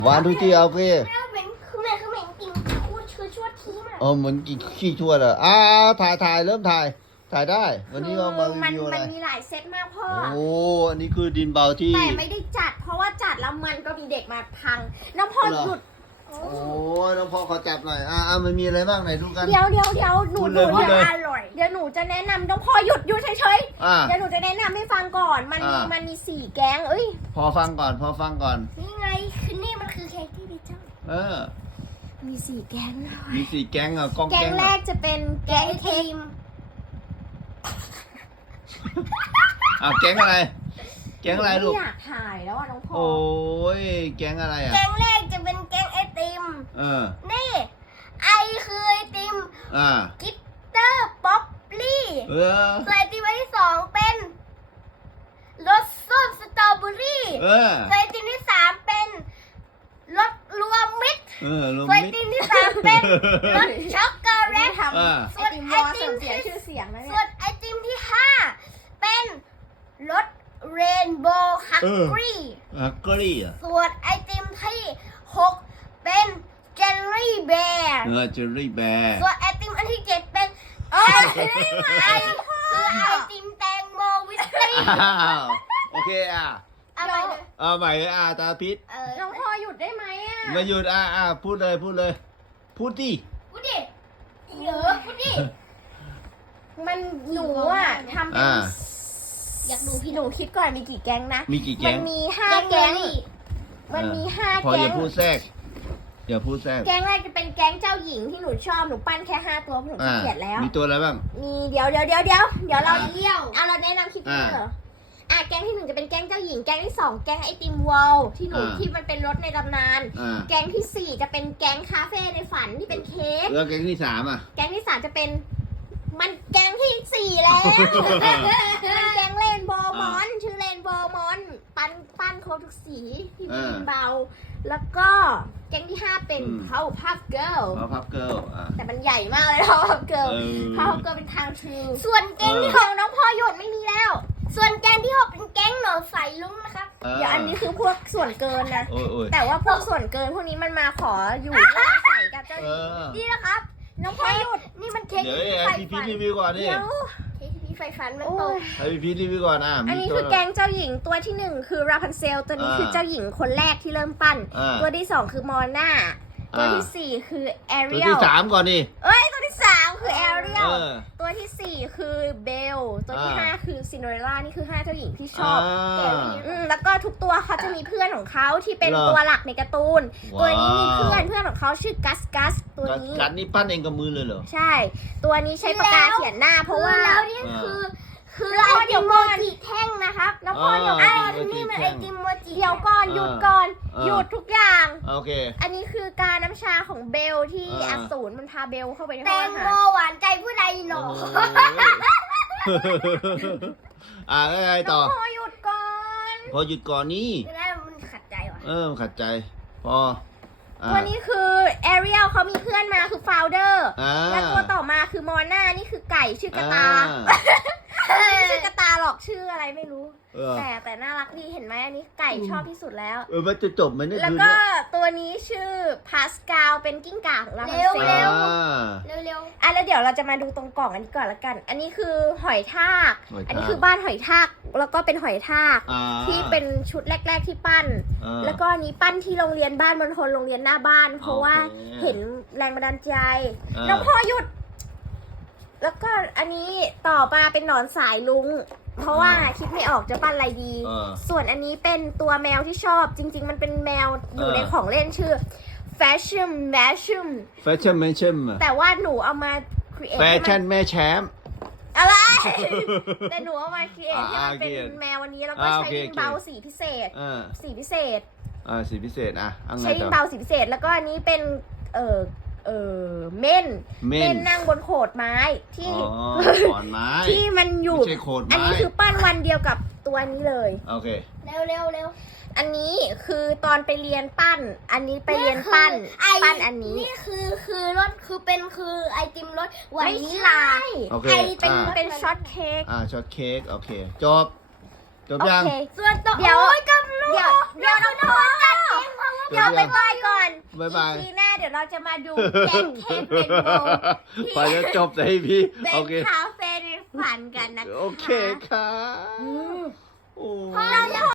1 2 3โอเคแม่เป็นคือแม่กินพูดชื่อชวดทีมากเหมือนกินขี้ชวดอ่ะถ่ายเริ่มถ่ายได้วันนี้เรามารีวิวอะไรมันมีหลายเซตมากพ่อโอ้อันนี้คือดินเบาที่แต่ไม่ได้จัดเพราะว่าจัดแล้วมันก็มีเด็กมาพังน้องพ่อหยุดโอ้น้องพ่อขอจับหน่อยมันมีอะไรบ้างไหนดูกันเดี๋ยวหนูพูดเลยอร่อยเดี๋ยวหนูจะแนะนำน้องพ่อหยุดเฉยๆเดี๋ยวหนูจะแนะนำให้ฟังก่อนมันมี4 แก๊งพอฟังก่อนนี่ไงคือนี่มันคือเค้กที่ดิจิทัลมี4 แก๊งมี4 แก๊งกล้องแก๊งแรกจะเป็นแก๊งทีมแก๊งอะไรลูกไม่อยากถ่ายแล้วน้องพ่อโอ้ยแก๊งอะไรแก๊งแรกจะเป็นแก๊งไอติมนี่ไอคือไอติมกิตเตอร์ป๊อปลี่ส่วนไอติมที่2เป็นรสส้มสตรอเบอรี่ส่วนไอติมที่3เป็นรสรวมมิตรส่วนไอติมที่3เป็นรสช็อกโกแลตส่วนไอติมที่5เป็นรสเรนโบว์ฮักกรีส่วนไอติมที่6เป็นเจลลี่แบร์ส่วนไอติมอันที่7เป็นคือไอติมแตงโมวิสตี้โอเคเอาใหม่เลยตาพิษน้องพ่อหยุดได้ไหมไม่หยุดพูดเลยพูดดิพูดดิมันหนูทำเป็นอยากดูพี่หนูคิดก่อนมีกี่แก๊งนะมันมี5 แก๊งพออย่าพูดแทรกแก๊งแรกจะเป็นแก๊งเจ้าหญิงที่หนูชอบหนูปั้นแค่5 ตัวหนูขี้เกียจแล้วมีตัวอะไรบ้างมีเดี๋ยวเราเราแนะนำคลิปนี้เหรอแก๊งที่1จะเป็นแก๊งเจ้าหญิงแก๊งที่2แก๊งไอติมวอลที่มันเป็นรถในตำนานแก๊งที่4จะเป็นแก๊งคาเฟ่ในฝันที่เป็นเค้กแล้วแก๊งที่3 แก๊งที่3จะเป็นมันแก๊งที่4แล้วมันแก๊งเรนโบว์มอนชื่อเรนโบว์มอนปั้นครบทุกสีที่ดินเบาแล้วก็แก๊งที่5เป็นพัฟเกิลแต่มันใหญ่มากเลยพัฟเกิลเป็นทางทรูส่วนแก๊งที่6น้องพ่อหยดไม่มีแล้วส่วนแก๊งที่6เป็นแก๊งหนอนสายลุ้งนะครับเดี๋ยวอันนี้คือพวกส่วนเกินนะแต่ว่าพวกส่วนเกินพวกนี้มันมาขออยู่อาศัยกับเจ้าหญิงนี่นะครับน้องพ่อหยุดนี่มันเค้กที่ไฟฝันรีวิวก่อนดิเค้กที่ไฟฝันมันโตให้พี่รีวิวก่อนอันนี้คือแก๊งเจ้าหญิงตัวที่1คือราพันเซลตัวนี้คือเจ้าหญิงคนแรกที่เริ่มปั้นตัวที่2คือมอร์น่าตัวที่4คือแอเรียลตัวที่3ก่อนดิตัวที่3คือแอเรียลตัวที่4คือเบลตัวที่5คือซินเดอเรลล่านี่คือ5เจ้าหญิงที่ชอบแล้วก็ทุกตัวเขาจะมีเพื่อนของเขาที่เป็นตัวหลักในการ์ตูนตัวนี้มีเพื่อนของเขาชื่อกัสตัวนี้กัสนี่ปั้นเองกับมือเลยเหรอใช่ตัวนี้ใช้ปากกาเขียนหน้าเพราะว่าแล้วนี่คือไอติมโมจิแท่งนะครับแล้วพอเดี๋ยวนี่มันไอติมโมจิเดี๋ยวก่อนหยุดทุกอย่างโอเคอันนี้คือการน้ำชาของเบลที่อสูรมันพาเบลเข้าไปในห้องอาหารแตงโมหวานใจผู้ใดหนอแล้วไงต่อพอหยุดก่อนนี่แล้วมันขัดใจว่ะมันขัดใจพอตัวนี้คือแอเรียลเขามีเพื่อนมาคือฟาวเดอร์แล้วตัวต่อมาคือมอร์น่านี่คือไก่ชื่อกระตาไม่ชื่อกระตาหรอกชื่ออะไรไม่รู้แต่น่ารักดีเห็นไหมอันนี้ไก่ชอบที่สุดแล้วมันจะจบไหมเนี่ยแล้วก็ตัวนี้ชื่อพาสกาลเป็นกิ้งก่าของเราเร็วแล้วเดี๋ยวเราจะมาดูตรงกล่องอันนี้ก่อนละกันอันนี้คือหอยทากอันนี้คือบ้านหอยทากแล้วก็เป็นหอยทากที่เป็นชุดแรกๆที่ปั้นแล้วก็นี้ปั้นที่โรงเรียนบ้านบนทนโรงเรียนหน้าบ้านเพราะว่าเห็นแรงบันดาลใจน้องพ่อหยุดแล้วก็อันนี้ต่อมาเป็นหนอนสายลุงเพราะว่าคิดไม่ออกจะปั้นอะไรดีส่วนอันนี้เป็นตัวแมวที่ชอบจริงๆมันเป็นแมวอยู่ในของเล่นชื่อ Fashion Mashum แต่ว่าหนูเอามา create แฟชั่นแม่แชมป์อะไรแต่หนูเอามา create ที่มันเป็นแมววันนี้แล้วก็ใช้ดินเบาสีพิเศษสีพิเศษใช้ดินเบาสีพิเศษแล้วก็อันนี้เป็นเม่นนั่งบนโขดไม้ที่ที่มันอยู่อันนี้คือปั้นวันเดียวกับตัวนี้เลยโอเคเร็วอันนี้คือตอนไปเรียนปั้นอันนี้ไปเรียนปั้นอันนี้นี่คือรสคือไอติมรสวานิลาเป็นช็อตเค้กช็อตเค้กโอเคจบยังส่วนต่อเดี๋ยวเดี๋ยวน้องโทจัดเองเดี๋ยวไปบายก่อนบ๊ายบายทีหน้าเดี๋ยวเราจะมาดูแกงเค้กเรนโบว์พอจะจบเลยพี่เป็โอน เคคาเฟ่ในฝันกันนะคะโอเคค่ะโอ้